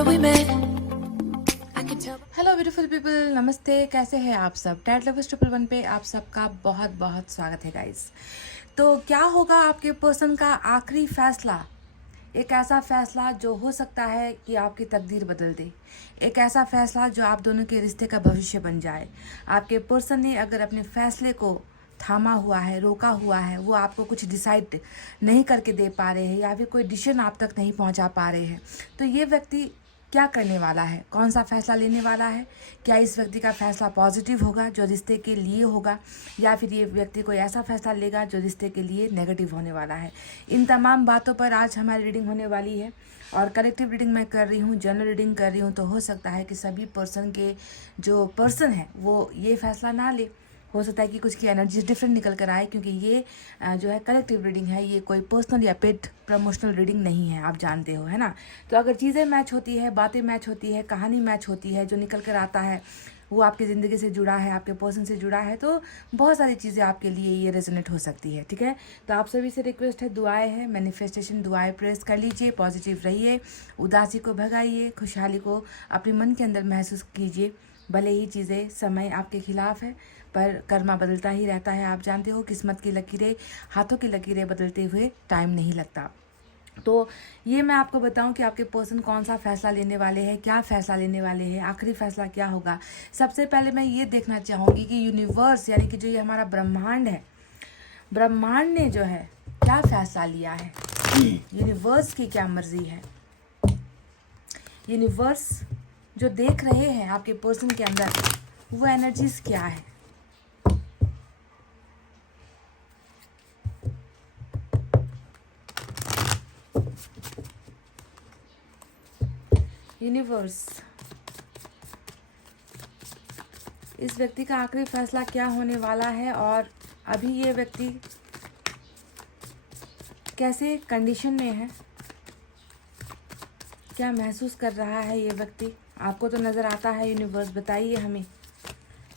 summer we met. I can tell. Hello beautiful people, नमस्ते। कैसे हैं आप सब? टैट लवर्स 111 पे आप सबका बहुत बहुत स्वागत है गाइस। तो क्या होगा आपके पर्सन का आखिरी फैसला? एक ऐसा फैसला जो हो सकता है कि आपकी तकदीर बदल दे। एक ऐसा फैसला जो आप दोनों के रिश्ते का भविष्य बन जाए। आपके पर्सन ने अगर अपने फैसले को थामा हुआ है, रोका हुआ है, वो आपको कुछ डिसाइड नहीं करके दे पा रहे हैं या फिर कोई डिसीजन आप तक नहीं पहुंचा पा रहे हैं, तो ये व्यक्ति क्या करने वाला है? कौन सा फैसला लेने वाला है? क्या इस व्यक्ति का फैसला पॉजिटिव होगा जो रिश्ते के लिए होगा, या फिर ये व्यक्ति कोई ऐसा फैसला लेगा जो रिश्ते के लिए नेगेटिव होने वाला है? इन तमाम बातों पर आज हमारी रीडिंग होने वाली है। और कलेक्टिव रीडिंग मैं कर रही हूँ, जनरल रीडिंग कर रही हूँ, तो हो सकता है कि सभी पर्सन के जो पर्सन है वो ये फैसला ना ले। हो सकता है कि कुछ की एनर्जी डिफरेंट निकल कर आए, क्योंकि ये जो है कलेक्टिव रीडिंग है, ये कोई पर्सनल या पेड प्रमोशनल रीडिंग नहीं है, आप जानते हो, है ना। तो अगर चीज़ें मैच होती है, बातें मैच होती है, कहानी मैच होती है, जो निकल कर आता है वो आपकी ज़िंदगी से जुड़ा है, आपके पर्सन से जुड़ा है, तो बहुत सारी चीज़ें आपके लिए ये रेजोनेट हो सकती है। ठीक है, तो आप सभी से रिक्वेस्ट है, दुआएं है, मैनिफेस्टेशन दुआएं प्रेस कर लीजिए, पॉजिटिव रहिए, उदासी को भगाइए, खुशहाली को अपने मन के अंदर महसूस कीजिए। भले ही चीज़ें समय आपके खिलाफ है, पर कर्मा बदलता ही रहता है। आप जानते हो, किस्मत की लकीरें, हाथों की लकीरें बदलते हुए टाइम नहीं लगता। तो ये मैं आपको बताऊं कि आपके पर्सन कौन सा फैसला लेने वाले हैं, क्या फैसला लेने वाले हैं, आखिरी फैसला क्या होगा। सबसे पहले मैं ये देखना चाहूँगी कि यूनिवर्स यानी कि जो ये हमारा ब्रह्मांड है, ब्रह्मांड ने जो है क्या फैसला लिया है, यूनिवर्स की क्या मर्जी है। यूनिवर्स जो देख रहे हैं आपके पर्सन के अंदर, वो एनर्जीज क्या है। यूनिवर्स, इस व्यक्ति का आखिरी फैसला क्या होने वाला है, और अभी ये व्यक्ति कैसे कंडीशन में है, क्या महसूस कर रहा है ये व्यक्ति। आपको तो नज़र आता है यूनिवर्स, बताइए हमें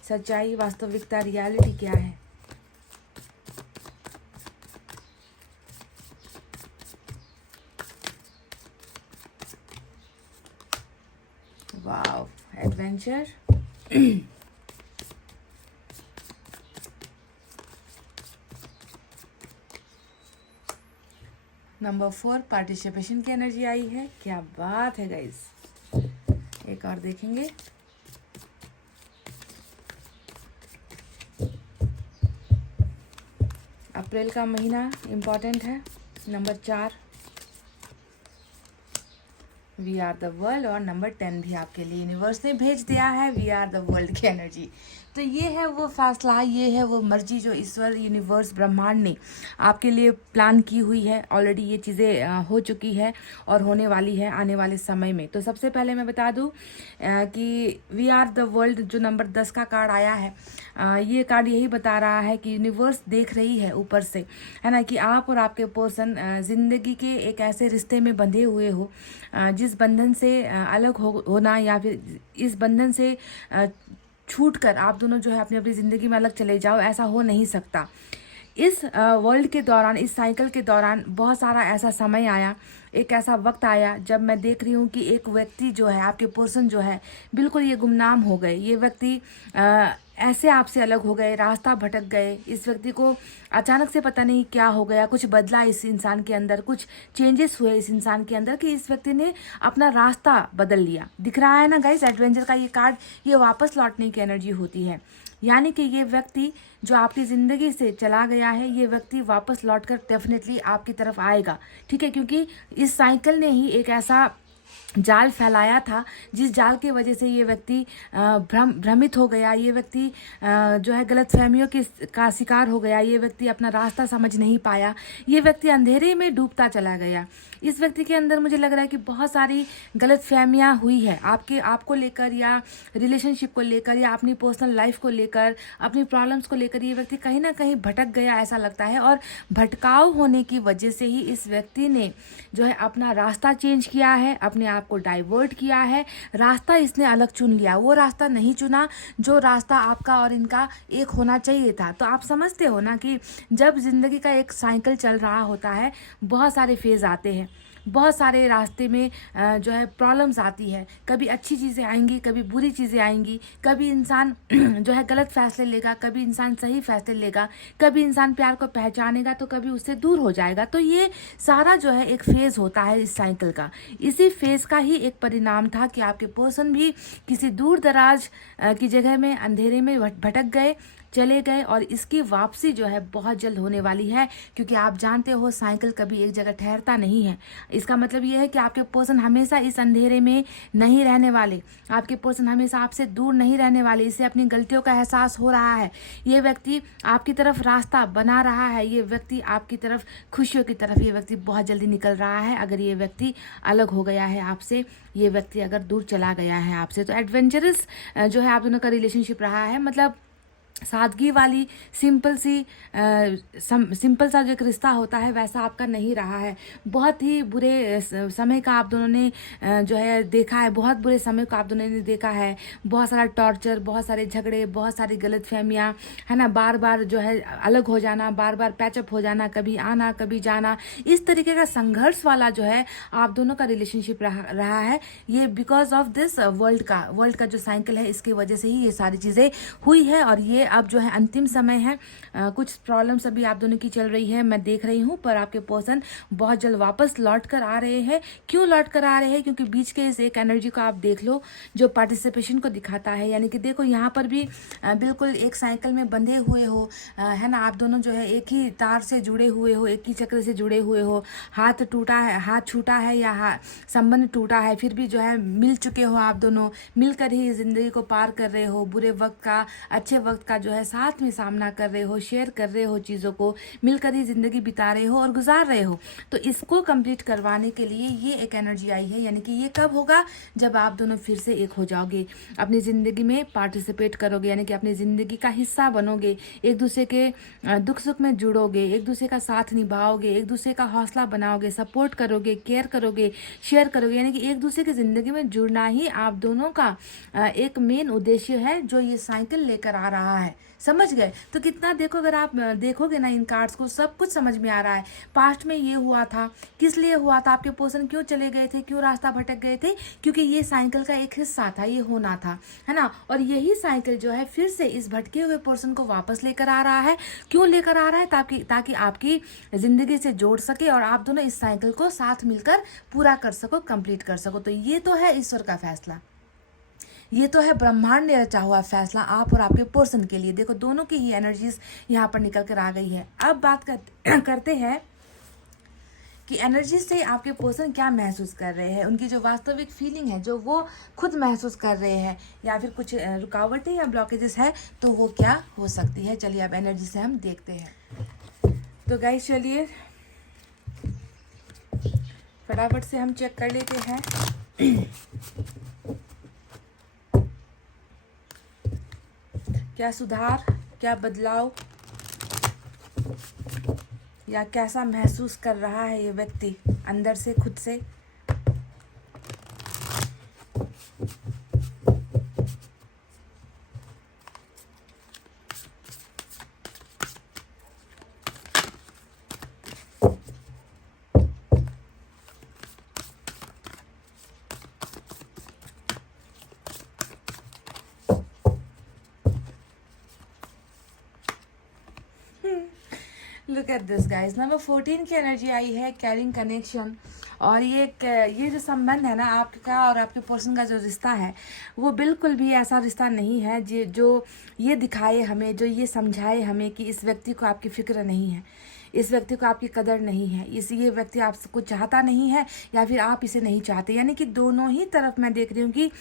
सच्चाई, वास्तविकता, रियलिटी क्या है। Wow, adventure. नंबर 4 पार्टिसिपेशन की एनर्जी आई है। क्या बात है गाइस, एक और देखेंगे। अप्रैल का महीना इम्पॉर्टेंट है। Number 4 we are the world, और नंबर 10 भी आपके लिए यूनिवर्स ने भेज दिया है, वी आर द वर्ल्ड की एनर्जी। तो ये है वो फैसला, ये है वो मर्जी जो ईश्वर, यूनिवर्स, ब्रह्मांड ने आपके लिए प्लान की हुई है। ऑलरेडी ये चीज़ें हो चुकी है और होने वाली है आने वाले समय में। तो सबसे पहले मैं बता दूं कि वी आर द वर्ल्ड जो नंबर 10 का कार्ड आया है, ये कार्ड यही बता रहा है कि यूनिवर्स देख रही है ऊपर से, है ना, कि आप और आपके पर्सन ज़िंदगी के एक ऐसे रिश्ते में बंधे हुए हो जिस बंधन से अलग होना या फिर इस बंधन से छूट कर आप दोनों जो है अपनी अपनी ज़िंदगी में अलग चले जाओ, ऐसा हो नहीं सकता। इस वर्ल्ड के दौरान, इस साइकिल के दौरान बहुत सारा ऐसा समय आया, एक ऐसा वक्त आया जब मैं देख रही हूँ कि एक व्यक्ति जो है, आपके पर्सन जो है, बिल्कुल ये गुमनाम हो गए। ये व्यक्ति ऐसे आपसे अलग हो गए, रास्ता भटक गए। इस व्यक्ति को अचानक से पता नहीं क्या हो गया, कुछ बदला इस इंसान के अंदर, कुछ चेंजेस हुए इस इंसान के अंदर कि इस व्यक्ति ने अपना रास्ता बदल लिया। दिख रहा है ना गाइस, एडवेंचर का ये कार्ड, ये वापस लौटने की एनर्जी होती है। यानी कि ये व्यक्ति जो आपकी ज़िंदगी से चला गया है, ये व्यक्ति वापस लौटकर डेफिनेटली आपकी तरफ आएगा। ठीक है, क्योंकि इस साइकिल ने ही एक ऐसा जाल फैलाया था जिस जाल की वजह से ये व्यक्ति भ्रमित हो गया, ये व्यक्ति जो है गलतफहमियों का शिकार हो गया, ये व्यक्ति अपना रास्ता समझ नहीं पाया, ये व्यक्ति अंधेरे में डूबता चला गया। इस व्यक्ति के अंदर मुझे लग रहा है कि बहुत सारी गलतफहमियां हुई है आपको लेकर, या रिलेशनशिप को लेकर, या अपनी पर्सनल लाइफ को लेकर, अपनी प्रॉब्लम्स को लेकर। ये व्यक्ति कहीं ना कहीं भटक गया ऐसा लगता है, और भटकाव होने की वजह से ही इस व्यक्ति ने जो है अपना रास्ता चेंज किया है, अपने आप को डाइवर्ट किया है, रास्ता इसने अलग चुन लिया। वो रास्ता नहीं चुना जो रास्ता आपका और इनका एक होना चाहिए था। तो आप समझते हो ना कि जब जिंदगी का एक साइकिल चल रहा होता है, बहुत सारे फेज आते हैं। बहुत सारे रास्ते में जो है प्रॉब्लम्स आती है, कभी अच्छी चीज़ें आएंगी, कभी बुरी चीज़ें आएंगी, कभी इंसान जो है गलत फैसले लेगा, कभी इंसान सही फैसले लेगा, कभी इंसान प्यार को पहचानेगा तो कभी उससे दूर हो जाएगा। तो ये सारा जो है एक फेज़ होता है इस साइकिल का। इसी फेज़ का ही एक परिणाम था कि आपके पर्सन भी किसी दूर दराज की जगह में अंधेरे में भटक गए, चले गए, और इसकी वापसी जो है बहुत जल्द होने वाली है, क्योंकि आप जानते हो साइकिल कभी एक जगह ठहरता नहीं है। इसका मतलब ये है कि आपके पर्सन हमेशा इस अंधेरे में नहीं रहने वाले, आपके पर्सन हमेशा आपसे दूर नहीं रहने वाले। इसे अपनी गलतियों का एहसास हो रहा है, ये व्यक्ति आपकी तरफ रास्ता बना रहा है, ये व्यक्ति आपकी तरफ खुशियों की तरफ ये व्यक्ति बहुत जल्दी निकल रहा है। अगर ये व्यक्ति अलग हो गया है आपसे, ये व्यक्ति अगर दूर चला गया है आपसे, तो एडवेंचरस जो है आप दोनों का रिलेशनशिप रहा है, मतलब सादगी वाली सिंपल सिंपल सा जो एक रिश्ता होता है वैसा आपका नहीं रहा है। बहुत ही बुरे समय का आप दोनों ने जो है देखा है, बहुत बुरे समय को आप दोनों ने देखा है। बहुत सारा टॉर्चर, बहुत सारे झगड़े, बहुत सारी गलतफहमियां, है ना, बार बार जो है अलग हो जाना, बार बार पैचअप हो जाना, कभी आना कभी जाना, इस तरीके का संघर्ष वाला जो है आप दोनों का रिलेशनशिप रहा है। ये बिकॉज ऑफ दिस वर्ल्ड का जो साइकिल है, इसकी वजह से ही ये सारी चीज़ें हुई है। और ये अब जो है अंतिम समय है, कुछ प्रॉब्लम्स अभी आप दोनों की चल रही है, मैं देख रही हूँ, पर आपके पर्सन बहुत जल्द वापस लौट कर आ रहे हैं। क्यों लौट कर आ रहे हैं? क्योंकि बीच के इस एक एनर्जी को आप देख लो जो पार्टिसिपेशन को दिखाता है। यानी कि देखो यहाँ पर भी बिल्कुल एक साइकिल में बंधे हुए हो, है ना, आप दोनों जो है एक ही तार से जुड़े हुए हो, एक ही चक्र से जुड़े हुए हो। हाथ टूटा है, हाथ छूटा है या संबंध टूटा है, फिर भी जो है मिल चुके हो आप दोनों, मिलकर ही जिंदगी को पार कर रहे हो। बुरे वक्त का, अच्छे वक्त का जो है साथ में सामना कर रहे हो, शेयर कर रहे हो, चीज़ों को मिलकर ही ज़िंदगी बिता रहे हो और गुजार रहे हो। तो इसको कंप्लीट करवाने के लिए ये एक एनर्जी आई है। यानी कि ये कब होगा? जब आप दोनों फिर से एक हो जाओगे, अपनी ज़िंदगी में पार्टिसिपेट करोगे, यानी कि अपनी ज़िंदगी का हिस्सा बनोगे, एक दूसरे के दुख सुख में जुड़ोगे, एक दूसरे का साथ निभाओगे, एक दूसरे का हौसला बनाओगे, सपोर्ट करोगे, केयर करोगे, शेयर करोगे। यानी कि एक दूसरे की ज़िंदगी में जुड़ना ही आप दोनों का एक मेन उद्देश्य है जो ये साइकिल लेकर आ रहा है। समझ गए? तो कितना देखो, अगर आप देखोगे ना इन कार्ड्स को, सब कुछ समझ में आ रहा है। पास्ट में ये हुआ था, किस लिए हुआ था, आपके पर्सन क्यों चले गए थे, क्यों रास्ता भटक गए थे, क्योंकि ये साइकिल का एक हिस्सा था, ये होना था, है ना। और यही साइकिल जो है फिर से इस भटके हुए पर्सन को वापस लेकर आ रहा है। क्यों लेकर आ रहा है? ताकि आपकी ज़िंदगी से जोड़ सके और आप दोनों इस साइकिल को साथ मिलकर पूरा कर सको, कंप्लीट कर सको। तो ये तो है ईश्वर का फैसला, ये तो है ब्रह्मांड ने रचा हुआ फैसला आप और आपके पर्सन के लिए। देखो दोनों की ही एनर्जीज यहाँ पर निकल कर आ गई है। अब बात करते हैं कि एनर्जी से आपके पर्सन क्या महसूस कर रहे हैं, उनकी जो वास्तविक फीलिंग है, जो वो खुद महसूस कर रहे हैं, या फिर कुछ रुकावटें या ब्लॉकेजेस है तो वो क्या हो सकती है। चलिए अब एनर्जी से हम देखते हैं। तो गाइस चलिए फटाफट से हम चेक कर लेते हैं क्या सुधार, क्या बदलाव, या कैसा महसूस कर रहा है ये व्यक्ति अंदर से, खुद से। Look at this guys, number 14 की एनर्जी आई है, कैरिंग कनेक्शन। और ये जो संबंध है ना आपका और आपके पर्सन का जो रिश्ता है, वो बिल्कुल भी ऐसा रिश्ता नहीं है जो ये दिखाए हमें, जो ये समझाए हमें कि इस व्यक्ति को आपकी फिक्र नहीं है, इस व्यक्ति को आपकी कदर नहीं है, ये व्यक्ति आपको चाहता नहीं है, या फिर आप इसे नहीं चाहते। यानी कि दोनों ही तरफ मैं देख रही हूँ कि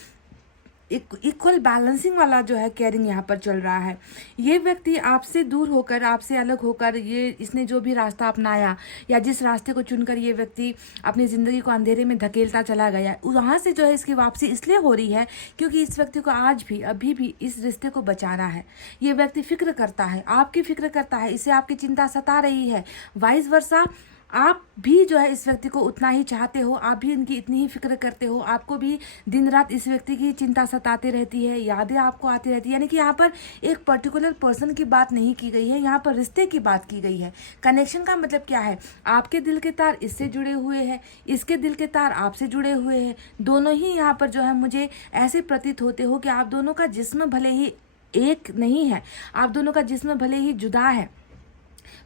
इक्वल बैलेंसिंग वाला जो है केयरिंग यहाँ पर चल रहा है। ये व्यक्ति आपसे दूर होकर, आपसे अलग होकर, इसने जो भी रास्ता अपनाया या जिस रास्ते को चुनकर ये व्यक्ति अपनी ज़िंदगी को अंधेरे में धकेलता चला गया, वहाँ से जो है इसकी वापसी इसलिए हो रही है क्योंकि इस व्यक्ति को आज भी, अभी भी इस रिश्ते को बचाना है। ये व्यक्ति फिक्र करता है, आपकी फिक्र करता है, इसे आपकी चिंता सता रही है। वाइस वर्सा आप भी जो है इस व्यक्ति को उतना ही चाहते हो, आप भी इनकी इतनी ही फिक्र करते हो, आपको भी दिन रात इस व्यक्ति की चिंता सताती रहती है, यादें आपको आती रहती है। यानी कि यहाँ पर एक पर्टिकुलर पर्सन की बात नहीं की गई है, यहाँ पर रिश्ते की बात की गई है। कनेक्शन का मतलब क्या है, आपके दिल के तार इससे जुड़े हुए हैं, इसके दिल के तार आपसे जुड़े हुए हैं। दोनों ही यहाँ पर जो है मुझे ऐसे प्रतीत होते हो कि आप दोनों का जिस्म भले ही एक नहीं है, आप दोनों का जिस्म भले ही जुदा है,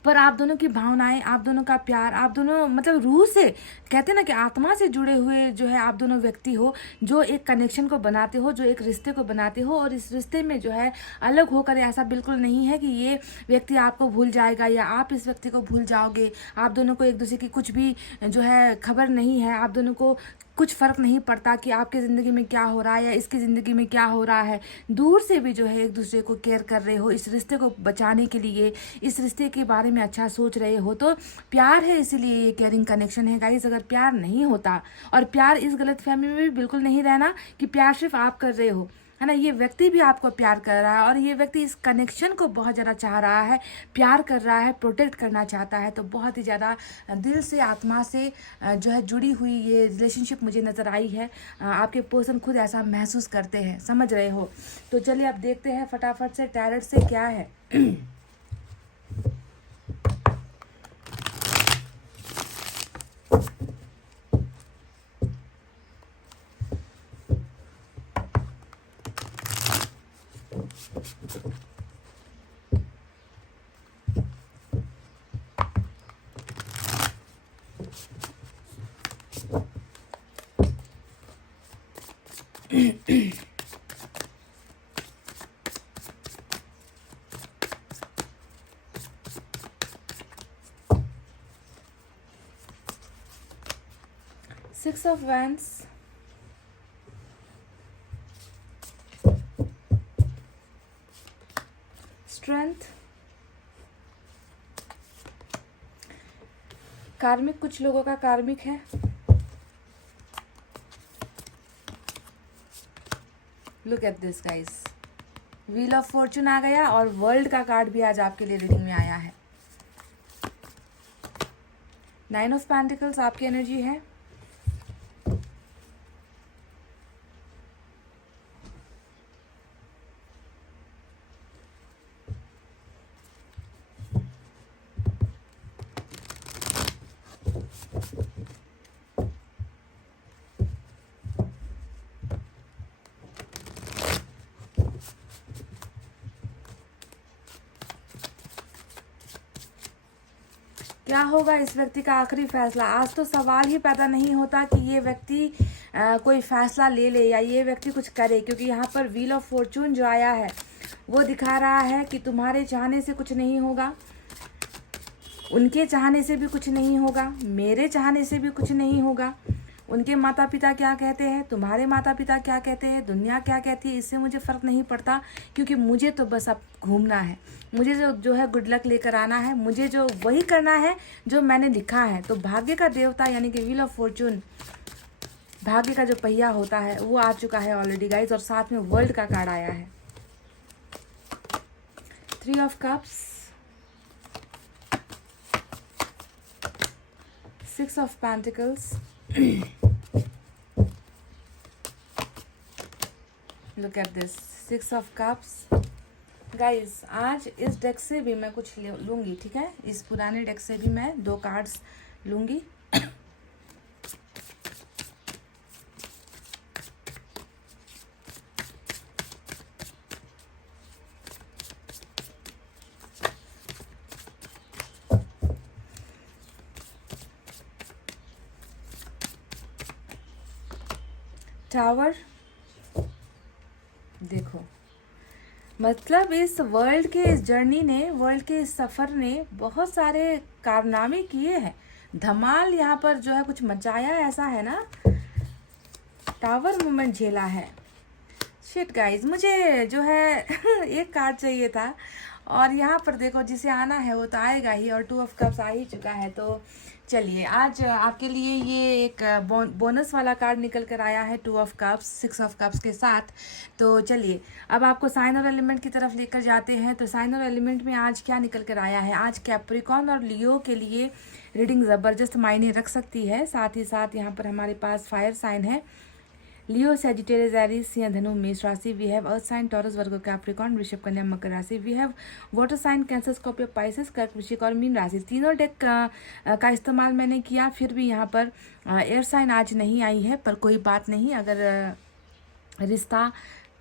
पर आप दोनों की भावनाएं, आप दोनों का प्यार, आप दोनों मतलब रूह से, कहते हैं ना कि आत्मा से जुड़े हुए जो है आप दोनों व्यक्ति हो, जो एक कनेक्शन को बनाते हो, जो एक रिश्ते को बनाते हो। और इस रिश्ते में जो है अलग होकर ऐसा बिल्कुल नहीं है कि ये व्यक्ति आपको भूल जाएगा या आप इस व्यक्ति को भूल जाओगे। आप दोनों को एक दूसरे की कुछ भी जो है खबर नहीं है, आप दोनों को कुछ फ़र्क नहीं पड़ता कि आपकी ज़िंदगी में क्या हो रहा है या इसकी ज़िंदगी में क्या हो रहा है। दूर से भी जो है एक दूसरे को केयर कर रहे हो, इस रिश्ते को बचाने के लिए, इस रिश्ते के बारे में अच्छा सोच रहे हो। तो प्यार है, इसीलिए ये केयरिंग कनेक्शन है गाइस। अगर प्यार नहीं होता, और प्यार इस गलतफहमी में भी बिल्कुल नहीं रहना कि प्यार सिर्फ आप कर रहे हो, है ना, ये व्यक्ति भी आपको प्यार कर रहा है और ये व्यक्ति इस कनेक्शन को बहुत ज़्यादा चाह रहा है, प्यार कर रहा है, प्रोटेक्ट करना चाहता है। तो बहुत ही ज़्यादा दिल से, आत्मा से जो है जुड़ी हुई ये रिलेशनशिप मुझे नज़र आई है। आपके पर्सन खुद ऐसा महसूस करते हैं, समझ रहे हो। तो चलिए अब देखते हैं फटाफट से टैरट से क्या है। Six of Wands, Strength, कार्मिक, कुछ लोगों का कार्मिक है। Look at this guys, wheel of fortune आ गया और वर्ल्ड का कार्ड भी आज आपके लिए रीडिंग में आया है। 9 ऑफ पेंटिकल्स आपकी एनर्जी है। क्या होगा इस व्यक्ति का आखिरी फैसला? आज तो सवाल ही पैदा नहीं होता कि ये व्यक्ति कोई फैसला ले ले या ये व्यक्ति कुछ करे, क्योंकि यहाँ पर व्हील ऑफ फॉर्चून जो आया है वो दिखा रहा है कि तुम्हारे चाहने से कुछ नहीं होगा, उनके चाहने से भी कुछ नहीं होगा, मेरे चाहने से भी कुछ नहीं होगा। उनके माता पिता क्या कहते हैं, तुम्हारे माता पिता क्या कहते हैं, दुनिया क्या कहती है, इससे मुझे फ़र्क नहीं पड़ता, क्योंकि मुझे तो बस अब घूमना है, मुझे जो है गुड लक लेकर आना है, मुझे जो वही करना है जो मैंने लिखा है। तो भाग्य का देवता यानी कि व्हील ऑफ फॉर्चून, भाग्य का जो पहिया होता है वो आ चुका है ऑलरेडी गाइज, और साथ में वर्ल्ड का कार्ड आया है। 3 of cups, 6 of pentacles, look at this 6 of cups. Guys आज इस डेक से भी मैं कुछ लूँगी, ठीक है, इस पुराने डेक से भी मैं 2 कार्ड्स लूँगी। टावर, देखो मतलब इस वर्ल्ड के, इस जर्नी ने, वर्ल्ड के इस सफ़र ने बहुत सारे कारनामे किए हैं, धमाल यहाँ पर जो है कुछ मचाया, ऐसा है ना, टावर मोमेंट झेला है। शिट गाइज, मुझे जो है एक कार्ड चाहिए था और यहाँ पर देखो जिसे आना है वो तो आएगा ही, और 2 ऑफ कप्स आ ही चुका है। तो चलिए आज आपके लिए ये एक बोनस वाला कार्ड निकल कर आया है 2 ऑफ कप्स 6 ऑफ कप्स के साथ। तो चलिए अब आपको साइन और एलिमेंट की तरफ लेकर जाते हैं। तो साइन और एलिमेंट में आज क्या निकल कर आया है, आज कैप्रिकॉर्न और लियो के लिए रीडिंग ज़बरदस्त मायने रख सकती है। साथ ही साथ यहाँ पर हमारे पास फायर साइन है, लियो, सेजिटेरियस, एरीज, सिंह, धनु, मेष राशि। We have earth sign, Taurus, Virgo, Capricorn, वृषभ, कन्या, मकर राशि। We have water sign, Cancer, Scorpio, Pisces, कर्क, वृश्चिक और मीन राशि। तीनों डेक का इस्तेमाल मैंने किया, फिर भी यहाँ पर एयर साइन आज नहीं आई है, पर कोई बात नहीं। अगर रिश्ता,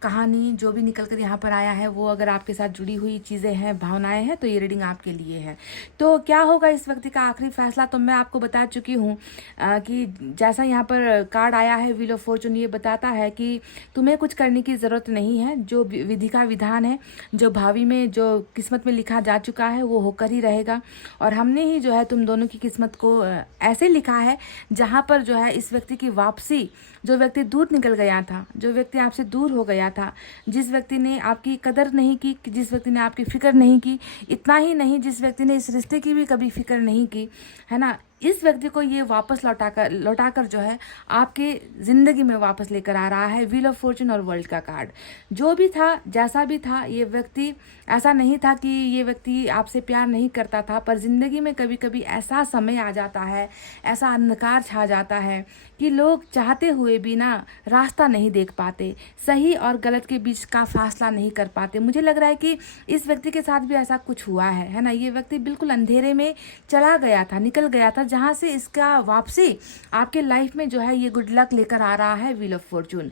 कहानी जो भी निकल कर यहाँ पर आया है वो अगर आपके साथ जुड़ी हुई चीज़ें हैं, भावनाएं हैं, तो ये रीडिंग आपके लिए है। तो क्या होगा इस व्यक्ति का आखिरी फैसला, तो मैं आपको बता चुकी हूँ कि जैसा यहाँ पर कार्ड आया है व्हील ऑफ फॉर्चून, ये बताता है कि तुम्हें कुछ करने की ज़रूरत नहीं है। जो विधि का विधान है, जो भावी में जो किस्मत में लिखा जा चुका है वो होकर ही रहेगा। और हमने ही जो है तुम दोनों की किस्मत को ऐसे लिखा है जहाँ पर जो है इस व्यक्ति की वापसी, जो व्यक्ति दूर निकल गया था, जो व्यक्ति आपसे दूर हो गया था, जिस व्यक्ति ने आपकी कदर नहीं की, जिस व्यक्ति ने आपकी फिक्र नहीं की, इतना ही नहीं जिस व्यक्ति ने इस रिश्ते की भी कभी फिक्र नहीं की, है ना, इस व्यक्ति को ये वापस लौटाकर जो है आपके ज़िंदगी में वापस लेकर आ रहा है व्हील ऑफ फॉर्चून और वर्ल्ड का कार्ड। जो भी था, जैसा भी था, ये व्यक्ति ऐसा नहीं था कि ये व्यक्ति आपसे प्यार नहीं करता था, पर ज़िंदगी में कभी कभी ऐसा समय आ जाता है, ऐसा अंधकार छा जाता है कि लोग चाहते हुए भी ना रास्ता नहीं देख पाते, सही और गलत के बीच का फासला नहीं कर पाते। मुझे लग रहा है कि इस व्यक्ति के साथ भी ऐसा कुछ हुआ है ना। ये व्यक्ति बिल्कुल अंधेरे में चला गया था, निकल गया था, जहाँ से इसका वापसी आपके लाइफ में जो है ये गुड लक लेकर आ रहा है wheel of Fortune.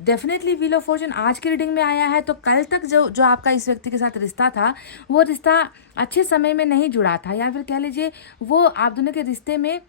Definitely wheel of Fortune आज की रीडिंग में आया है, तो कल तक जो आपका इस व्यक्ति के साथ रिश्ता था, वो रिश्ता अच्छे समय में नहीं जुड़ा था, या फिर कह लीजिए वो आप दोनों के रिश्ते में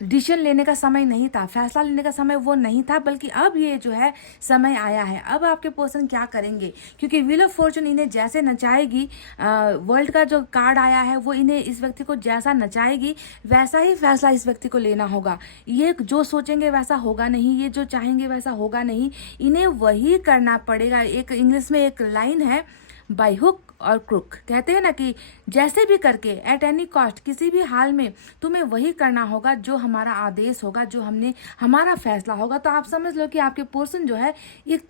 डिसीजन लेने का समय नहीं था, फैसला लेने का समय वो नहीं था, बल्कि अब ये जो है समय आया है। अब आपके पर्सन क्या करेंगे, क्योंकि व्हील ऑफ फॉर्चून इन्हें जैसे नचाएगी, वर्ल्ड का जो कार्ड आया है वो इन्हें, इस व्यक्ति को जैसा नचाएगी वैसा ही फैसला इस व्यक्ति को लेना होगा। ये जो सोचेंगे वैसा होगा नहीं, ये जो चाहेंगे वैसा होगा नहीं, इन्हें वही करना पड़ेगा। एक इंग्लिश में एक लाइन है, बाय हुक और क्रुक, कहते हैं ना कि जैसे भी करके, एट एनी कॉस्ट, किसी भी हाल में तुम्हें वही करना होगा जो हमारा आदेश होगा, जो हमारा फैसला होगा। तो आप समझ लो कि आपके पर्सन जो है एक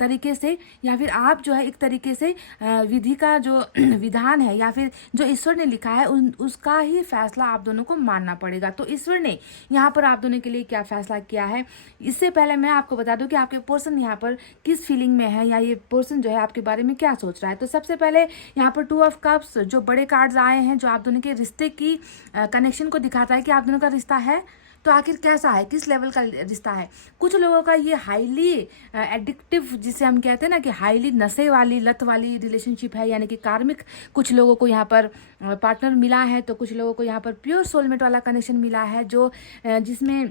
तरीके से, या फिर आप जो है एक तरीके से विधि का जो विधान है या फिर जो ईश्वर ने लिखा है उसका ही फैसला आप दोनों को मानना पड़ेगा। तो ईश्वर ने यहाँ पर आप दोनों के लिए क्या फैसला किया है, इससे पहले मैं आपको बता दूं कि आपके पर्सन यहाँ पर किस फीलिंग में है, या ये पर्सन जो है आपके बारे में क्या सोच रहा है। तो सबसे पहले यहाँ पर 2 ऑफ कप्स, जो बड़े कार्ड्स आए हैं, जो आप दोनों के रिश्ते की कनेक्शन को दिखाता है कि आप दोनों का रिश्ता है तो आखिर कैसा है, किस लेवल का रिश्ता है। कुछ लोगों का ये हाईली एडिक्टिव, जिसे हम कहते हैं ना कि हाईली नशे वाली, लत वाली रिलेशनशिप है, यानी कि कार्मिक। कुछ लोगों को यहाँ पर पार्टनर मिला है, तो कुछ लोगों को यहाँ पर प्योर सोलमेट वाला कनेक्शन मिला है, जो जिसमें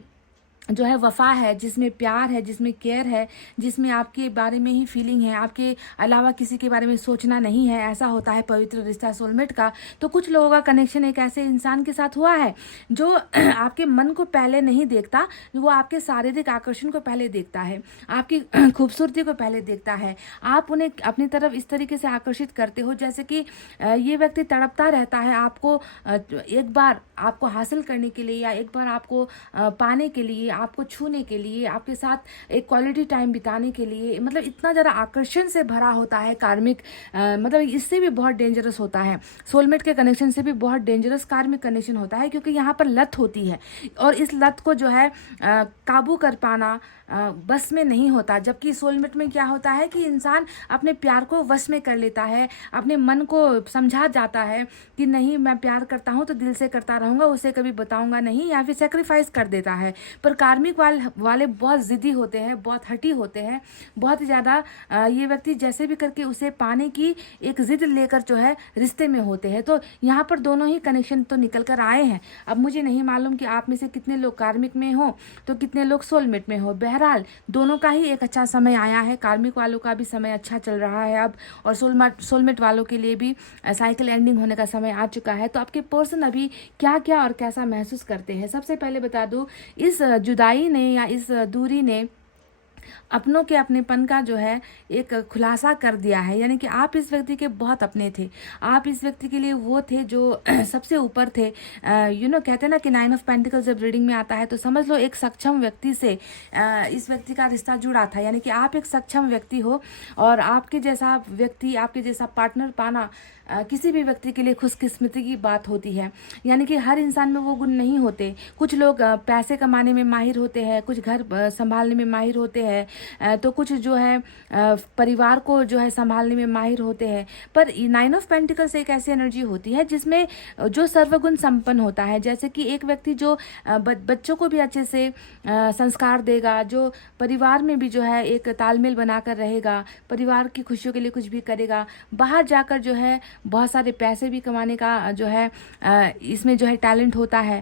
जो है वफा है, जिसमें प्यार है, जिसमें केयर है, जिसमें आपके बारे में ही फीलिंग है, आपके अलावा किसी के बारे में सोचना नहीं है। ऐसा होता है पवित्र रिश्ता सोलमेट का। तो कुछ लोगों का कनेक्शन एक ऐसे इंसान के साथ हुआ है जो आपके मन को पहले नहीं देखता, वो आपके शारीरिक आकर्षण को पहले देखता है, आपकी खूबसूरती को पहले देखता है। आप उन्हें अपनी तरफ इस तरीके से आकर्षित करते हो जैसे कि ये व्यक्ति तड़पता रहता है आपको एक बार आपको हासिल करने के लिए, या एक बार आपको पाने के लिए, आपको छूने के लिए, आपके साथ एक क्वालिटी टाइम बिताने के लिए। मतलब इतना ज़्यादा आकर्षण से भरा होता है कार्मिक, मतलब इससे भी बहुत डेंजरस होता है, सोलमेट के कनेक्शन से भी बहुत डेंजरस कार्मिक कनेक्शन होता है, क्योंकि यहाँ पर लत होती है और इस लत को जो है काबू कर पाना बस में नहीं होता। जबकि सोलमेट में क्या होता है कि इंसान अपने प्यार को वश में कर लेता है, अपने मन को समझा जाता है कि नहीं, मैं प्यार करता हूँ तो दिल से करता रहूँगा, उसे कभी बताऊँगा नहीं, या फिर सेक्रीफाइस कर देता है। पर कार्मिक वाले बहुत ज़िद्दी होते हैं, बहुत हठी होते हैं, बहुत ज़्यादा ये व्यक्ति जैसे भी करके उसे पाने की एक ज़िद लेकर जो है रिश्ते में होते हैं। तो यहाँ पर दोनों ही कनेक्शन तो निकल कर आए हैं। अब मुझे नहीं मालूम कि आप में से कितने लोग कार्मिक में हो तो कितने लोग सोलमेट में हो। बहरहाल दोनों का ही एक अच्छा समय आया है, कार्मिक वालों का भी समय अच्छा चल रहा है अब, और सोलमेट वालों के लिए भी साइकिल एंडिंग होने का समय आ चुका है। तो आपके पर्सन अभी क्या क्या और कैसा महसूस करते हैं, सबसे पहले बता दूं, इस जुदाई ने या इस दूरी ने अपनों के अपनेपन का जो है एक खुलासा कर दिया है, यानी कि आप इस व्यक्ति के बहुत अपने थे, आप इस व्यक्ति के लिए वो थे जो सबसे ऊपर थे। कहते हैं ना कि 9 ऑफ पेंटिकल्स जब रीडिंग में आता है तो समझ लो एक सक्षम व्यक्ति से इस व्यक्ति का रिश्ता जुड़ा था, यानी कि आप एक सक्षम व्यक्ति हो और आपके जैसा व्यक्ति, आपके जैसा पार्टनर पाना किसी भी व्यक्ति के लिए खुशकिस्मती की बात होती है। यानी कि हर इंसान में वो गुण नहीं होते। कुछ लोग पैसे कमाने में माहिर होते हैं, कुछ घर संभालने में माहिर होते हैं, तो कुछ जो है परिवार को जो है संभालने में माहिर होते हैं। पर 9 ऑफ पेंटिकल्स एक ऐसी एनर्जी होती है जिसमें जो सर्वगुण संपन्न होता है। जैसे कि एक व्यक्ति जो बच्चों को भी अच्छे से संस्कार देगा, जो परिवार में भी जो है एक तालमेल बनाकर रहेगा, परिवार की खुशियों के लिए कुछ भी करेगा, बाहर जाकर जो है बहुत सारे पैसे भी कमाने का जो है इसमें जो है टैलेंट होता है,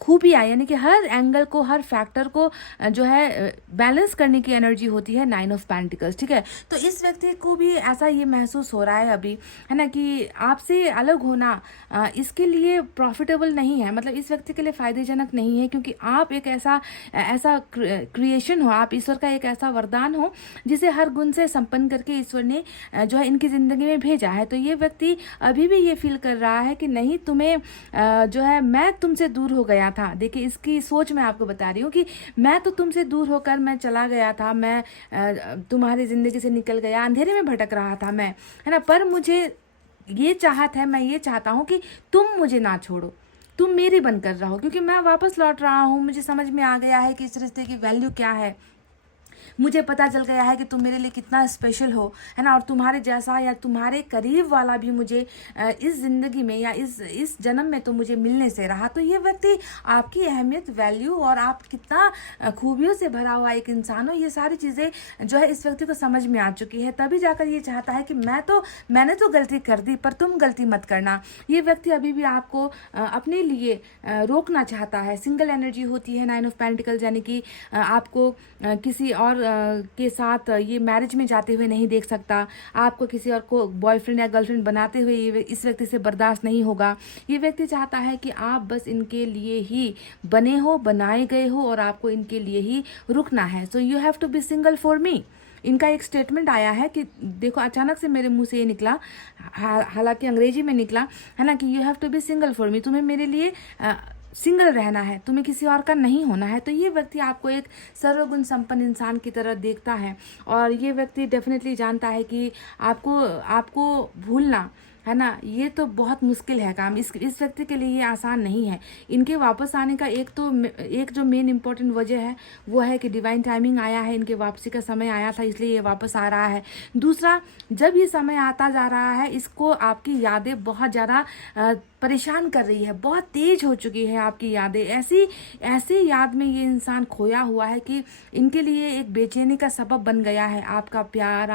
खूबियाँ, यानी कि हर एंगल को, हर फैक्टर को जो है बैलेंस करने की एनर्जी होती है 9 ऑफ पेंटिकल्स। ठीक है, तो इस व्यक्ति को भी ऐसा ये महसूस हो रहा है अभी, है ना, कि आपसे अलग होना इसके लिए प्रॉफिटेबल नहीं है, मतलब इस व्यक्ति के लिए फायदेजनक नहीं है, क्योंकि आप एक ऐसा क्रिएशन हो, आप ईश्वर का एक ऐसा वरदान हो जिसे हर गुण से संपन्न करके ईश्वर ने जो है इनकी ज़िंदगी में भेजा है। तो ये व्यक्ति अभी भी ये फील कर रहा है कि नहीं, तुम्हें जो है मैं तुमसे दूर हो गया था। देखिए इसकी सोच मैं आपको बता रही हूँ कि मैं तो तुमसे दूर होकर मैं चला गया था, मैं तुम्हारी ज़िंदगी से निकल गया, अंधेरे में भटक रहा था मैं, है ना, पर मुझे ये चाहत है, मैं ये चाहता हूँ कि तुम मुझे ना छोड़ो, तुम मेरी बनकर रहो, क्योंकि मैं वापस लौट रहा हूँ, मुझे समझ में आ गया है कि इस रिश्ते की वैल्यू क्या है, मुझे पता चल गया है कि तुम मेरे लिए कितना स्पेशल हो, है ना, और तुम्हारे जैसा या तुम्हारे करीब वाला भी मुझे इस ज़िंदगी में या इस जन्म में तो मुझे मिलने से रहा। तो ये व्यक्ति आपकी अहमियत, वैल्यू और आप कितना खूबियों से भरा हुआ एक इंसान हो, ये सारी चीज़ें जो है इस व्यक्ति को समझ में आ चुकी है। तभी जाकर ये चाहता है कि मैंने तो गलती कर दी, पर तुम गलती मत करना। ये व्यक्ति अभी भी आपको अपने लिए रोकना चाहता है। सिंगल एनर्जी होती है 9 ऑफ पेंटिकल्स, यानी कि आपको किसी और के साथ ये मैरिज में जाते हुए नहीं देख सकता, आपको किसी और को बॉयफ्रेंड या गर्लफ्रेंड बनाते हुए इस व्यक्ति से बर्दाश्त नहीं होगा। ये व्यक्ति चाहता है कि आप बस इनके लिए ही बने हो, बनाए गए हो और आपको इनके लिए ही रुकना है। So you have to be single for me. इनका एक स्टेटमेंट आया है कि देखो अचानक से मेरे मुंह से ये निकला, हालांकि अंग्रेजी में निकला, है ना, कि you have to be single for me, तुम्हें मेरे लिए सिंगल रहना है, तुम्हें किसी और का नहीं होना है। तो ये व्यक्ति आपको एक सर्वगुण संपन्न इंसान की तरह देखता है और ये व्यक्ति डेफिनेटली जानता है कि आपको भूलना, है ना, ये तो बहुत मुश्किल है काम, इस व्यक्ति के लिए ये आसान नहीं है। इनके वापस आने का एक जो मेन इम्पोर्टेंट वजह है वो है कि डिवाइन टाइमिंग आया है, इनके वापसी का समय आया था, इसलिए ये वापस आ रहा है। दूसरा, जब ये समय आता जा रहा है, इसको आपकी यादें बहुत ज़्यादा परेशान कर रही है, बहुत तेज हो चुकी है आपकी यादें। ऐसी याद में ये इंसान खोया हुआ है कि इनके लिए एक बेचैनी का सबब बन गया है आपका प्यार,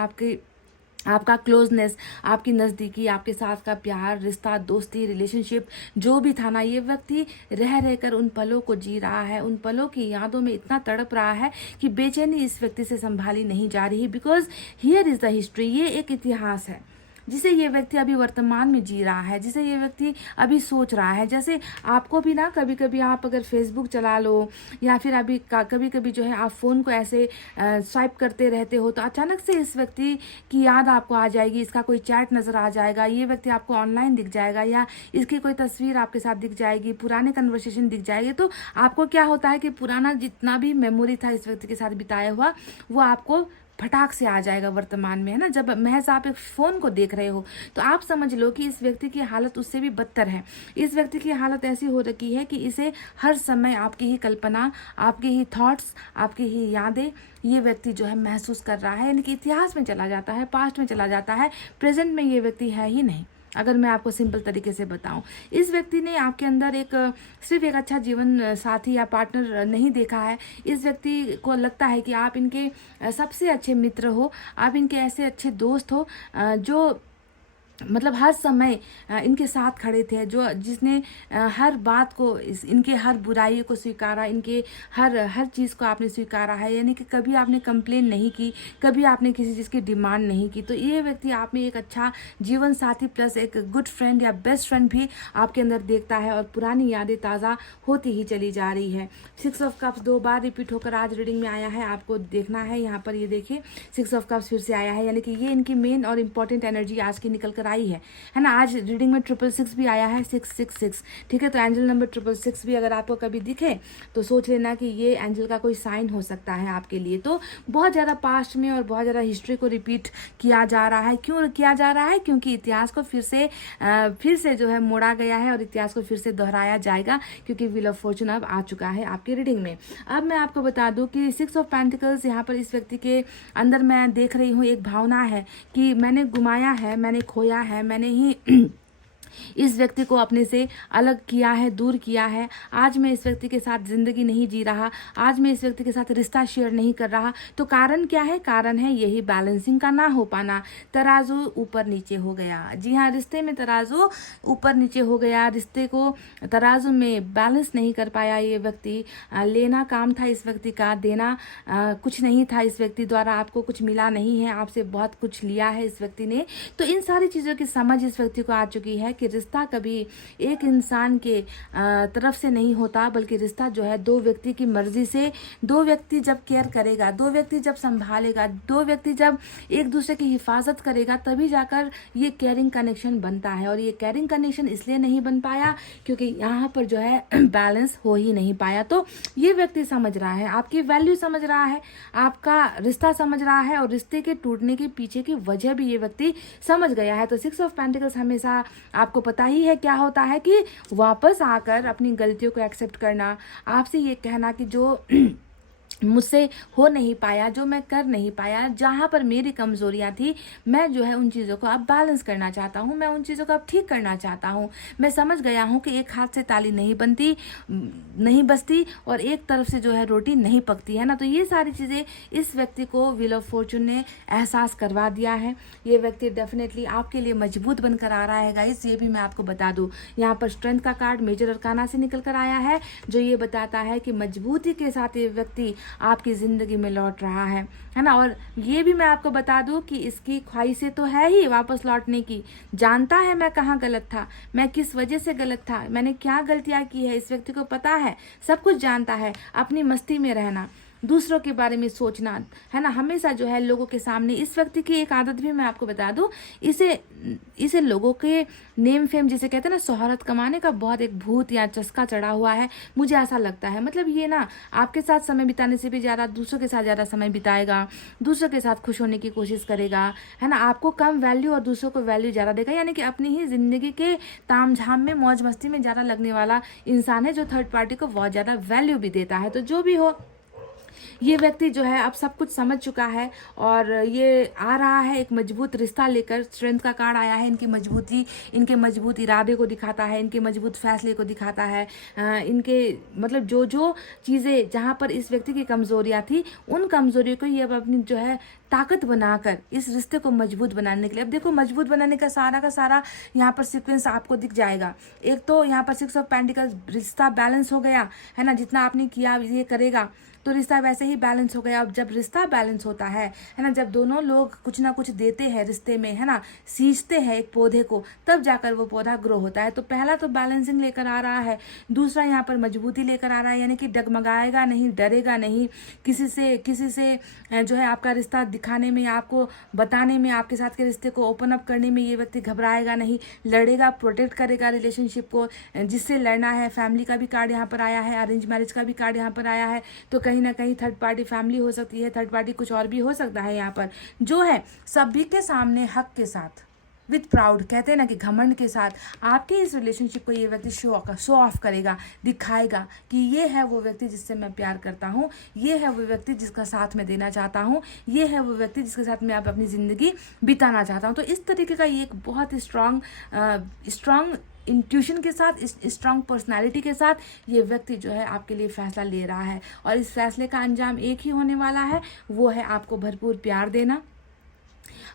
आपका क्लोजनेस, आपकी नज़दीकी, आपके साथ का प्यार, रिश्ता, दोस्ती, रिलेशनशिप जो भी था ना, ये व्यक्ति रह रहकर उन पलों को जी रहा है, उन पलों की यादों में इतना तड़प रहा है कि बेचैनी इस व्यक्ति से संभाली नहीं जा रही। Because here is the history, ये एक इतिहास है जिसे ये व्यक्ति अभी वर्तमान में जी रहा है, जिसे ये व्यक्ति अभी सोच रहा है। जैसे आपको भी ना कभी कभी आप अगर फेसबुक चला लो या फिर अभी कभी कभी जो है आप फ़ोन को ऐसे स्वाइप करते रहते हो तो अचानक से इस व्यक्ति की याद आपको आ जाएगी, इसका कोई चैट नज़र आ जाएगा, ये व्यक्ति आपको ऑनलाइन दिख जाएगा या इसकी कोई तस्वीर आपके साथ दिख जाएगी, पुराने कन्वर्सेशन दिख जाएगी। तो आपको क्या होता है कि पुराना जितना भी मेमोरी था इस व्यक्ति के साथ बिताया हुआ वो आपको फटाक से आ जाएगा वर्तमान में, है ना। जब महज आप एक फ़ोन को देख रहे हो तो आप समझ लो कि इस व्यक्ति की हालत उससे भी बदतर है। इस व्यक्ति की हालत ऐसी हो रखी है कि इसे हर समय आपकी ही कल्पना, आपके ही थॉट्स, आपकी ही यादें ये व्यक्ति जो है महसूस कर रहा है, यानी कि इतिहास में चला जाता है, पास्ट में चला जाता है, प्रेजेंट में ये व्यक्ति है ही नहीं। अगर मैं आपको सिंपल तरीके से बताऊं, इस व्यक्ति ने आपके अंदर सिर्फ एक अच्छा जीवन साथी या पार्टनर नहीं देखा है। इस व्यक्ति को लगता है कि आप इनके सबसे अच्छे मित्र हो, आप इनके ऐसे अच्छे दोस्त हो जो मतलब हर समय इनके साथ खड़े थे, जो जिसने हर बात को इनके हर बुराइयों को स्वीकारा, इनके हर चीज़ को आपने स्वीकारा है, यानी कि कभी आपने कंप्लेन नहीं की, कभी आपने किसी चीज़ की डिमांड नहीं की। तो ये व्यक्ति आप में एक अच्छा जीवन साथी प्लस एक गुड फ्रेंड या बेस्ट फ्रेंड भी आपके अंदर देखता है, और पुरानी यादें ताज़ा होती ही चली जा रही है। 6 ऑफ कप्स 2 बार रिपीट होकर आज रीडिंग में आया है, आपको देखना है यहाँ पर। ये देखिए 6 ऑफ कप्स फिर से आया है, यानी कि ये इनकी मेन और इंपॉर्टेंट एनर्जी आज की निकल कर आई है ना। आज रीडिंग में 666 भी आया है, 666, ठीक है। तो एंजल नंबर 666 भी अगर आपको कभी दिखे तो सोच लेना कि ये एंजल का कोई साइन हो सकता है आपके लिए। तो बहुत ज़्यादा पास्ट में और बहुत ज़्यादा हिस्ट्री को रिपीट किया जा रहा है। क्यों किया जा रहा है? क्योंकि इतिहास को फिर से जो है मोड़ा गया है, और इतिहास को फिर से दोहराया जाएगा, क्योंकि व्हील ऑफ फॉर्चून अब आ चुका है आपकी रीडिंग में। अब मैं आपको बता दूं कि 6 ऑफ पेंटिकल्स यहाँ पर इस व्यक्ति के अंदर मैं देख रही हूँ एक भावना है कि मैंने गुमाया है, मैंने खोया है, मैंने ही इस व्यक्ति को अपने से अलग किया है, दूर किया है। आज मैं इस व्यक्ति के साथ ज़िंदगी नहीं जी रहा, आज मैं इस व्यक्ति के साथ रिश्ता शेयर नहीं कर रहा। तो कारण क्या है? कारण है यही बैलेंसिंग का ना हो पाना, तराजू ऊपर नीचे हो गया। जी हाँ, रिश्ते में तराजू ऊपर नीचे हो गया, रिश्ते को तराजू में बैलेंस नहीं कर पाया ये व्यक्ति। लेना काम था इस व्यक्ति का, देना कुछ नहीं था इस व्यक्ति द्वारा, आपको कुछ मिला नहीं है, आपसे बहुत कुछ लिया है इस व्यक्ति ने। तो इन सारी चीज़ों की समझ इस व्यक्ति को आ चुकी है कि रिश्ता कभी एक इंसान के तरफ से नहीं होता, बल्कि रिश्ता जो है दो व्यक्ति की मर्जी से, दो व्यक्ति जब केयर करेगा, दो व्यक्ति जब संभालेगा, दो व्यक्ति जब एक दूसरे की हिफाजत करेगा, तभी जाकर ये केयरिंग कनेक्शन बनता है। और ये केयरिंग कनेक्शन इसलिए नहीं बन पाया क्योंकि यहाँ पर जो है बैलेंस हो ही नहीं पाया। तो ये व्यक्ति समझ रहा है, आपकी वैल्यू समझ रहा है, आपका रिश्ता समझ रहा है, और रिश्ते के टूटने के पीछे की वजह भी ये व्यक्ति समझ गया है। तो 6 ऑफ पेंटिकल्स हमेशा आपको पता ही है क्या होता है कि वापस आकर अपनी गलतियों को एक्सेप्ट करना, आपसे ये कहना कि जो मुझसे हो नहीं पाया, जो मैं कर नहीं पाया, जहाँ पर मेरी कमज़ोरियाँ थी, मैं जो है उन चीज़ों को अब बैलेंस करना चाहता हूँ, मैं उन चीज़ों को अब ठीक करना चाहता हूँ। मैं समझ गया हूँ कि एक हाथ से ताली नहीं बजती, और एक तरफ से जो है रोटी नहीं पकती है ना। तो ये सारी चीज़ें इस व्यक्ति को व्हील ऑफ फॉर्चून ने एहसास करवा दिया है। ये व्यक्ति डेफिनेटली आपके लिए मजबूत बनकर आ रहा है गाइस, ये भी मैं आपको बता दूँ। यहाँ पर स्ट्रेंथ का कार्ड मेजर अरकाना से निकल कर आया है, जो ये बताता है कि मजबूती के साथ ये व्यक्ति आपकी ज़िंदगी में लौट रहा है ना। और ये भी मैं आपको बता दूं कि इसकी ख्वाहिशें तो है ही वापस लौटने की, जानता है मैं कहाँ गलत था, मैं किस वजह से गलत था, मैंने क्या गलतियाँ की है, इस व्यक्ति को पता है, सब कुछ जानता है। अपनी मस्ती में रहना, दूसरों के बारे में सोचना है ना, हमेशा जो है लोगों के सामने। इस व्यक्ति की एक आदत भी मैं आपको बता दूं, इसे लोगों के नेम फेम जिसे कहते हैं ना, शोहरत कमाने का बहुत एक भूत या चस्का चढ़ा हुआ है, मुझे ऐसा लगता है। मतलब ये ना आपके साथ समय बिताने से भी ज़्यादा दूसरों के साथ ज़्यादा समय बिताएगा, दूसरों के साथ खुश होने की कोशिश करेगा, है ना। आपको कम वैल्यू और दूसरों को वैल्यू ज़्यादा देगा, यानी कि अपनी ही ज़िंदगी के तामझाम में, मौज मस्ती में ज़्यादा लगने वाला इंसान है, जो थर्ड पार्टी को बहुत ज़्यादा वैल्यू भी देता है। तो जो भी हो, ये व्यक्ति जो है अब सब कुछ समझ चुका है, और ये आ रहा है एक मजबूत रिश्ता लेकर। स्ट्रेंथ का कार्ड आया है, इनके मजबूत इरादे को दिखाता है, इनके मजबूत फैसले को दिखाता है, इनके मतलब जो चीज़ें जहाँ पर इस व्यक्ति की कमज़ोरियाँ थी, उन कमज़ोरियों को ये अब अपनी जो है ताकत बनाकर इस रिश्ते को मजबूत बनाने के लिए, अब देखो मजबूत बनाने का सारा यहाँ पर सीक्वेंस आपको दिख जाएगा। एक तो यहाँ पर 6 ऑफ पेंटिकल्स, रिश्ता बैलेंस हो गया है ना, जितना आपने किया ये करेगा तो रिश्ता वैसे ही बैलेंस हो गया। अब जब रिश्ता बैलेंस होता है ना, जब दोनों लोग कुछ ना कुछ देते हैं रिश्ते में, है ना, सींचते हैं एक पौधे को, तब जाकर वो पौधा ग्रो होता है। तो पहला तो बैलेंसिंग लेकर आ रहा है, दूसरा यहाँ पर मजबूती लेकर आ रहा है, यानी कि डगमगाएगा नहीं, डरेगा नहीं, किसी से जो है आपका रिश्ता दिखाने में, आपको बताने में, आपके साथ के रिश्ते को ओपन अप करने में ये व्यक्ति घबराएगा नहीं, लड़ेगा, प्रोटेक्ट करेगा रिलेशनशिप को, जिससे लड़ना है। फैमिली का भी कार्ड यहाँ पर आया है, अरेंज मैरिज का भी कार्ड यहाँ पर आया है। तो कहीं ना कहीं थर्ड पार्टी फैमिली हो सकती है, थर्ड पार्टी कुछ और भी हो सकता है। यहाँ पर जो है सभी के सामने हक के साथ, विथ प्राउड, कहते हैं ना कि घमंड के साथ, आपके इस रिलेशनशिप को ये व्यक्ति शो ऑफ करेगा, दिखाएगा कि ये है वो व्यक्ति जिससे मैं प्यार करता हूँ, ये है वो व्यक्ति जिसका साथ मैं देना चाहता हूँ, ये है वो व्यक्ति जिसके साथ मैं अब अपनी ज़िंदगी बिताना चाहता हूँ। तो इस तरीके का ये एक बहुत ही स्ट्रॉन्ग इंट्यूशन के साथ, इस स्ट्रॉन्ग पर्सनालिटी के साथ ये व्यक्ति जो है आपके लिए फैसला ले रहा है, और इस फैसले का अंजाम एक ही होने वाला है, वो है आपको भरपूर प्यार देना,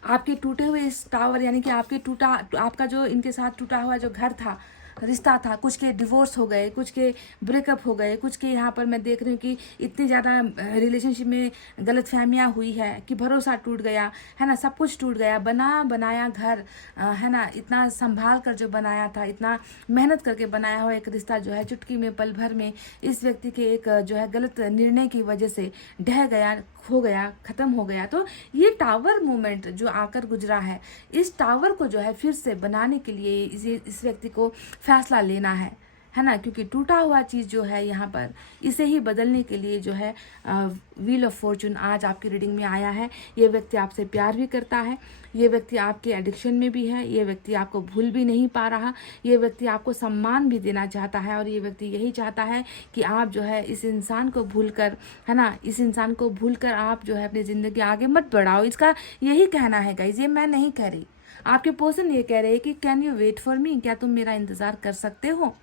आपके टूटे हुए इस टावर यानी कि आपका जो इनके साथ टूटा हुआ जो घर था, रिश्ता था, कुछ के डिवोर्स हो गए, कुछ के ब्रेकअप हो गए, कुछ के यहाँ पर मैं देख रही हूँ कि इतनी ज़्यादा रिलेशनशिप में गलतफहमियाँ हुई है कि भरोसा टूट गया है ना, सब कुछ टूट गया। बना बनाया घर है ना, इतना संभाल कर जो बनाया था, इतना मेहनत करके बनाया हुआ एक रिश्ता जो है चुटकी में, पल भर में इस व्यक्ति के एक जो है गलत निर्णय की वजह से ढह गया, खो गया, ख़त्म हो गया। तो ये टावर मूवमेंट जो आकर गुजरा है, इस टावर को जो है फिर से बनाने के लिए इस व्यक्ति को फैसला लेना है ना, क्योंकि टूटा हुआ चीज़ जो है यहाँ पर इसे ही बदलने के लिए जो है व्हील ऑफ फॉर्चून आज आपकी रीडिंग में आया है। ये व्यक्ति आपसे प्यार भी करता है, ये व्यक्ति आपके एडिक्शन में भी है, ये व्यक्ति आपको भूल भी नहीं पा रहा, ये व्यक्ति आपको सम्मान भी देना चाहता है, और ये व्यक्ति यही चाहता है कि आप जो है इस इंसान को भूल कर, है ना, इस इंसान को भूल कर आप जो है अपनी ज़िंदगी आगे मत बढ़ाओ। इसका यही कहना है गाइज, ये मैं नहीं कह रही। आपके पर्सन ये कह रहे हैं कि can you wait for me, क्या तुम मेरा इंतज़ार कर सकते हो?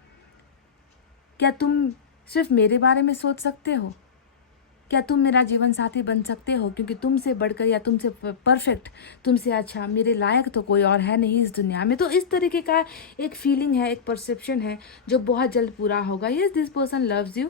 क्या तुम सिर्फ मेरे बारे में सोच सकते हो? क्या तुम मेरा जीवन साथी बन सकते हो? क्योंकि तुमसे बढ़कर या तुमसे परफेक्ट, तुमसे अच्छा, मेरे लायक तो कोई और है नहीं इस दुनिया में। तो इस तरीके का एक फीलिंग है, एक परसेप्शन है जो बहुत जल्द पूरा होगा। Yes, this person loves you,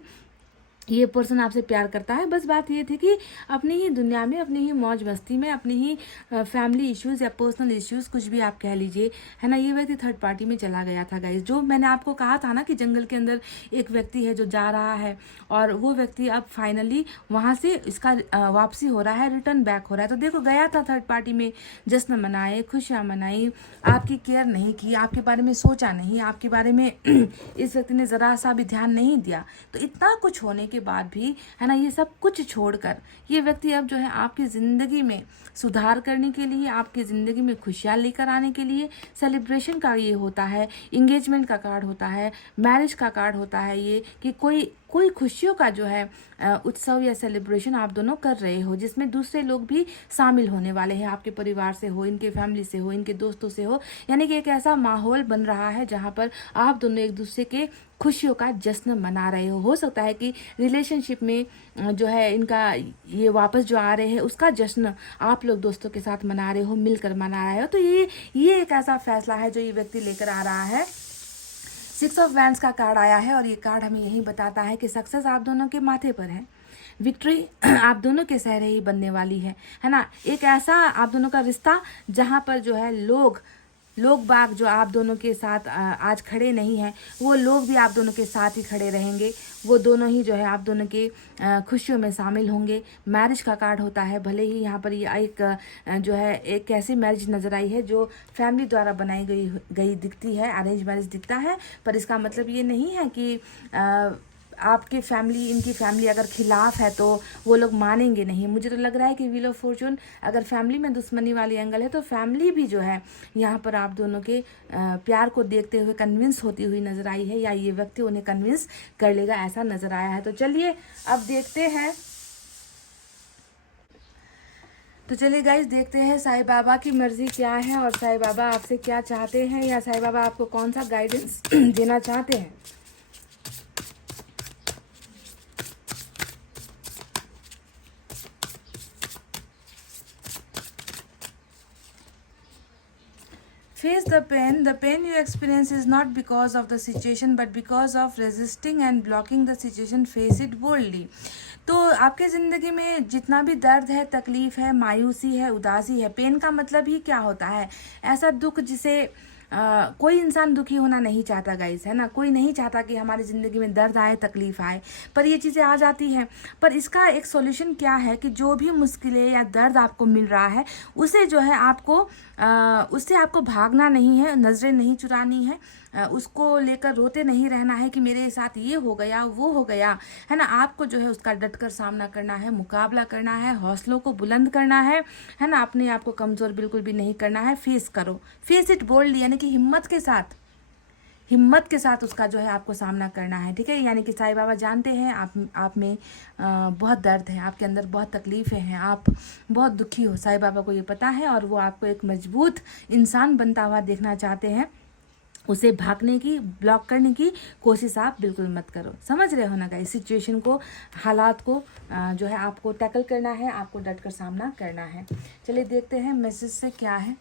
ये पर्सन आपसे प्यार करता है। बस बात ये थी कि अपनी ही दुनिया में, अपनी ही मौज मस्ती में, अपनी ही फैमिली इश्यूज़ या पर्सनल इश्यूज़, कुछ भी आप कह लीजिए, है ना, ये व्यक्ति थर्ड पार्टी में चला गया था गाइज। जो मैंने आपको कहा था ना कि जंगल के अंदर एक व्यक्ति है जो जा रहा है, और वो व्यक्ति अब फाइनली वहाँ से इसका वापसी हो रहा है, रिटर्न बैक हो रहा है। तो देखो, गया था थर्ड पार्टी में, जश्न मनाए, खुशियाँ मनाई, आपकी केयर नहीं की, आपके बारे में सोचा नहीं, आपके बारे में इस व्यक्ति ने ज़रा सा भी ध्यान नहीं दिया। तो इतना कुछ होने के बाद भी, है ना, ये सब कुछ छोड़कर ये व्यक्ति अब जो है आपकी ज़िंदगी में सुधार करने के लिए, आपकी ज़िंदगी में खुशियाँ लेकर आने के लिए, सेलिब्रेशन का ये होता है, इंगेजमेंट का कार्ड होता है, मैरिज का कार्ड होता है, ये कि कोई खुशियों का जो है उत्सव या सेलिब्रेशन आप दोनों कर रहे हो, जिसमें दूसरे लोग भी शामिल होने वाले हैं, आपके परिवार से हो, इनके फैमिली से हो, इनके दोस्तों से हो। यानी कि एक ऐसा माहौल बन रहा है जहाँ पर आप दोनों एक दूसरे के खुशियों का जश्न मना रहे हो सकता है कि रिलेशनशिप में जो है इनका ये वापस जो आ रहे हैं उसका जश्न आप लोग दोस्तों के साथ मना रहे हो, मिलकर मना रहे हो। तो ये एक ऐसा फैसला है जो ये व्यक्ति लेकर आ रहा है। 6 ऑफ वैंड्स का कार्ड आया है, और ये कार्ड हमें यही बताता है कि सक्सेस आप दोनों के माथे पर है, विक्ट्री आप दोनों के सहरे ही बनने वाली है ना। एक ऐसा आप दोनों का रिश्ता जहाँ पर जो है लोग बाग जो आप दोनों के साथ आज खड़े नहीं हैं, वो लोग भी आप दोनों के साथ ही खड़े रहेंगे, वो दोनों ही जो है आप दोनों के खुशियों में शामिल होंगे। मैरिज का कार्ड होता है, भले ही यहाँ पर ये एक जो है एक ऐसी मैरिज नज़र आई है जो फैमिली द्वारा बनाई गई दिखती है, अरेंज मैरिज दिखता है, पर इसका मतलब ये नहीं है कि आपकी फैमिली, इनकी फैमिली अगर खिलाफ है तो वो लोग मानेंगे नहीं। मुझे तो लग रहा है कि व्हील ऑफ फॉर्चून अगर फैमिली में दुश्मनी वाली एंगल है तो फैमिली भी जो है यहाँ पर आप दोनों के प्यार को देखते हुए कन्विंस होती हुई नज़र आई है, या ये व्यक्ति उन्हें कन्विंस कर लेगा, ऐसा नज़र आया है। तो चलिए अब देखते हैं, तो चलिए गाइज देखते हैं साईं बाबा की मर्जी क्या है, और साईं बाबा आपसे क्या चाहते हैं, या साईं बाबा आपको कौन सा गाइडेंस देना चाहते हैं। Face the pain. The pain you experience is not because of the situation but because of resisting and blocking the situation. Face it boldly. तो आपके ज़िंदगी में जितना भी दर्द है, तकलीफ़ है, मायूसी है, उदासी है, पेन का मतलब ही क्या होता है? ऐसा दुख जिसे कोई इंसान दुखी होना नहीं चाहता गाइस, है ना। कोई नहीं चाहता कि हमारी ज़िंदगी में दर्द आए, तकलीफ़ आए, पर ये चीज़ें आ जाती हैं। पर इसका एक सॉल्यूशन क्या है कि जो भी मुश्किलें या दर्द आपको मिल रहा है उसे जो है आपको उससे आपको भागना नहीं है, नज़रें नहीं चुरानी है, उसको लेकर रोते नहीं रहना है कि मेरे साथ ये हो गया, वो हो गया, है ना। आपको जो है उसका डटकर सामना करना है, मुकाबला करना है, हौसलों को बुलंद करना है ना। अपने आप को कमज़ोर बिल्कुल भी नहीं करना है। फेस करो, फेस इट बोल्डली, यानी कि हिम्मत के साथ उसका जो है आपको सामना करना है, ठीक है। यानी कि साईं बाबा जानते हैं आप में बहुत दर्द है, आपके अंदर बहुत तकलीफ़ें हैं, आप बहुत दुखी हो, साईं बाबा को ये पता है, और वो आपको एक मजबूत इंसान बनता हुआ देखना चाहते हैं। उसे भागने की, ब्लॉक करने की कोशिश आप बिल्कुल मत करो। समझ रहे हो ना गाइस, सिचुएशन को, हालात को जो है आपको टैकल करना है, आपको डट कर सामना करना है। चलिए देखते हैं मैसेज से क्या है।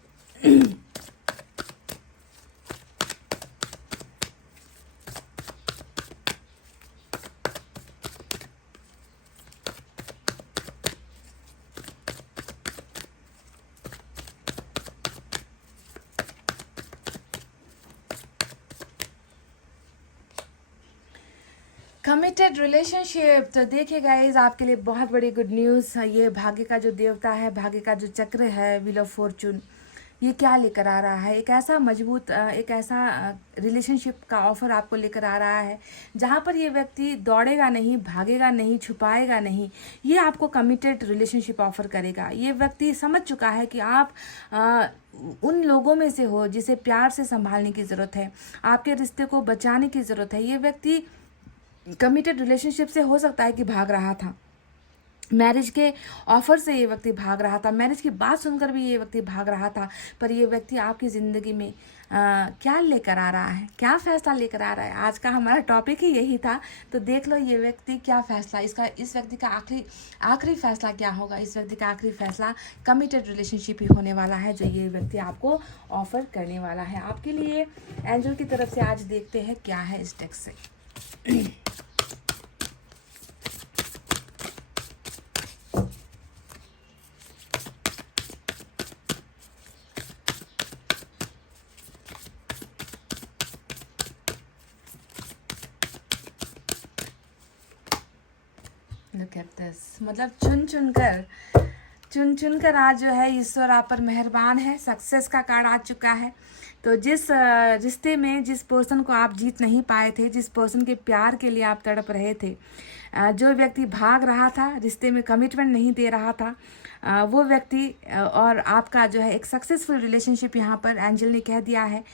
कमिटेड रिलेशनशिप, तो देखिए गाइज आपके लिए बहुत बड़ी गुड न्यूज़। ये भाग्य का जो देवता है, भाग्य का जो चक्र है, व्हील ऑफ फॉर्चून, ये क्या लेकर आ रहा है? एक ऐसा मजबूत, एक ऐसा रिलेशनशिप का ऑफर आपको लेकर आ रहा है जहाँ पर ये व्यक्ति दौड़ेगा नहीं, भागेगा नहीं, छुपाएगा नहीं, ये आपको कमिटेड रिलेशनशिप ऑफर करेगा। ये व्यक्ति समझ चुका है कि आप उन लोगों में से हो जिसे प्यार से संभालने की ज़रूरत है, आपके रिश्ते को बचाने की ज़रूरत है। ये व्यक्ति कमिटेड रिलेशनशिप से हो सकता है कि भाग रहा था, मैरिज के ऑफर से ये व्यक्ति भाग रहा था, मैरिज की बात सुनकर भी ये व्यक्ति भाग रहा था, पर ये व्यक्ति आपकी ज़िंदगी में क्या लेकर आ रहा है, क्या फ़ैसला लेकर आ रहा है? आज का हमारा टॉपिक ही यही था। तो देख लो ये व्यक्ति क्या फ़ैसला, इस व्यक्ति का आखिरी फ़ैसला क्या होगा। इस व्यक्ति का आखिरी फ़ैसला कमिटेड रिलेशनशिप ही होने वाला है, जो ये व्यक्ति आपको ऑफ़र करने वाला है। आपके लिए एंजल की तरफ से आज देखते हैं क्या है इस टेक्स्ट से। Look at this, मतलब चुन चुन कर आज जो है ईश्वर आप पर मेहरबान है। सक्सेस का कार्ड आ चुका है। तो जिस रिश्ते में जिस पर्सन को आप जीत नहीं पाए थे, जिस पर्सन के प्यार के लिए आप तड़प रहे थे, जो व्यक्ति भाग रहा था, रिश्ते में कमिटमेंट नहीं दे रहा था, वो व्यक्ति और आपका जो है एक सक्सेसफुल रिलेशनशिप यहाँ पर एंजल ने कह दिया है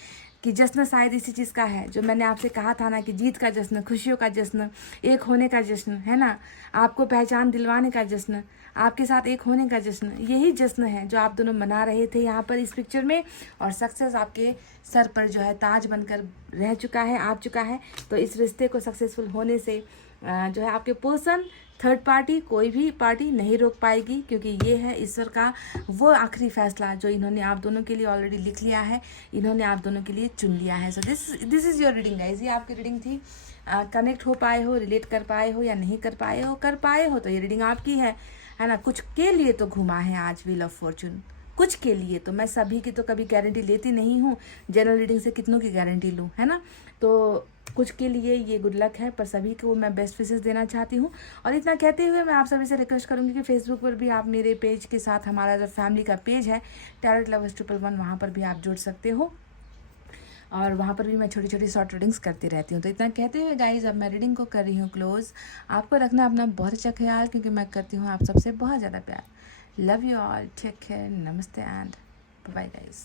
कि जश्न शायद इसी चीज़ का है जो मैंने आपसे कहा था ना, कि जीत का जश्न, खुशियों का जश्न, एक होने का जश्न, है ना, आपको पहचान दिलवाने का जश्न, आपके साथ एक होने का जश्न, यही जश्न है जो आप दोनों मना रहे थे यहाँ पर इस पिक्चर में। और सक्सेस आपके सर पर जो है ताज बनकर रह चुका है, आ चुका है। तो इस रिश्ते को सक्सेसफुल होने से जो है आपके पर्सन, थर्ड पार्टी, कोई भी पार्टी नहीं रोक पाएगी, क्योंकि ये है ईश्वर का वो आखिरी फैसला जो इन्होंने आप दोनों के लिए ऑलरेडी लिख लिया है, इन्होंने आप दोनों के लिए चुन लिया है। So this is your reading guys. ये आपकी रीडिंग थी। कनेक्ट हो पाए हो, रिलेट कर पाए हो या नहीं कर पाए हो तो ये रीडिंग आपकी है ना। कुछ के लिए तो घुमा है आज व्हील ऑफ फॉर्चून, कुछ के लिए। तो मैं सभी की तो कभी गारंटी लेती नहीं हूँ, जनरल रीडिंग से कितनों की गारंटी लूँ, है ना। तो कुछ के लिए ये गुड लक है, पर सभी को मैं बेस्ट विशेस देना चाहती हूँ। और इतना कहते हुए मैं आप सभी से रिक्वेस्ट करूँगी कि फेसबुक पर भी आप मेरे पेज के साथ, हमारा जो फैमिली का पेज है टैरोट लवर्स 111, वहाँ पर भी आप जुड़ सकते हो, और वहाँ पर भी मैं छोटी छोटी शॉर्ट रीडिंग्स करती रहती हूँ। तो इतना कहते हुए गाइज अब मैं रीडिंग को कर रही हूँ क्लोज। आपको रखना अपना बहुत अच्छा ख्याल, क्योंकि मैं करती हूँ आप सबसे बहुत ज़्यादा प्यार। Love you all, take care, नमस्ते एंड बाय गाइज।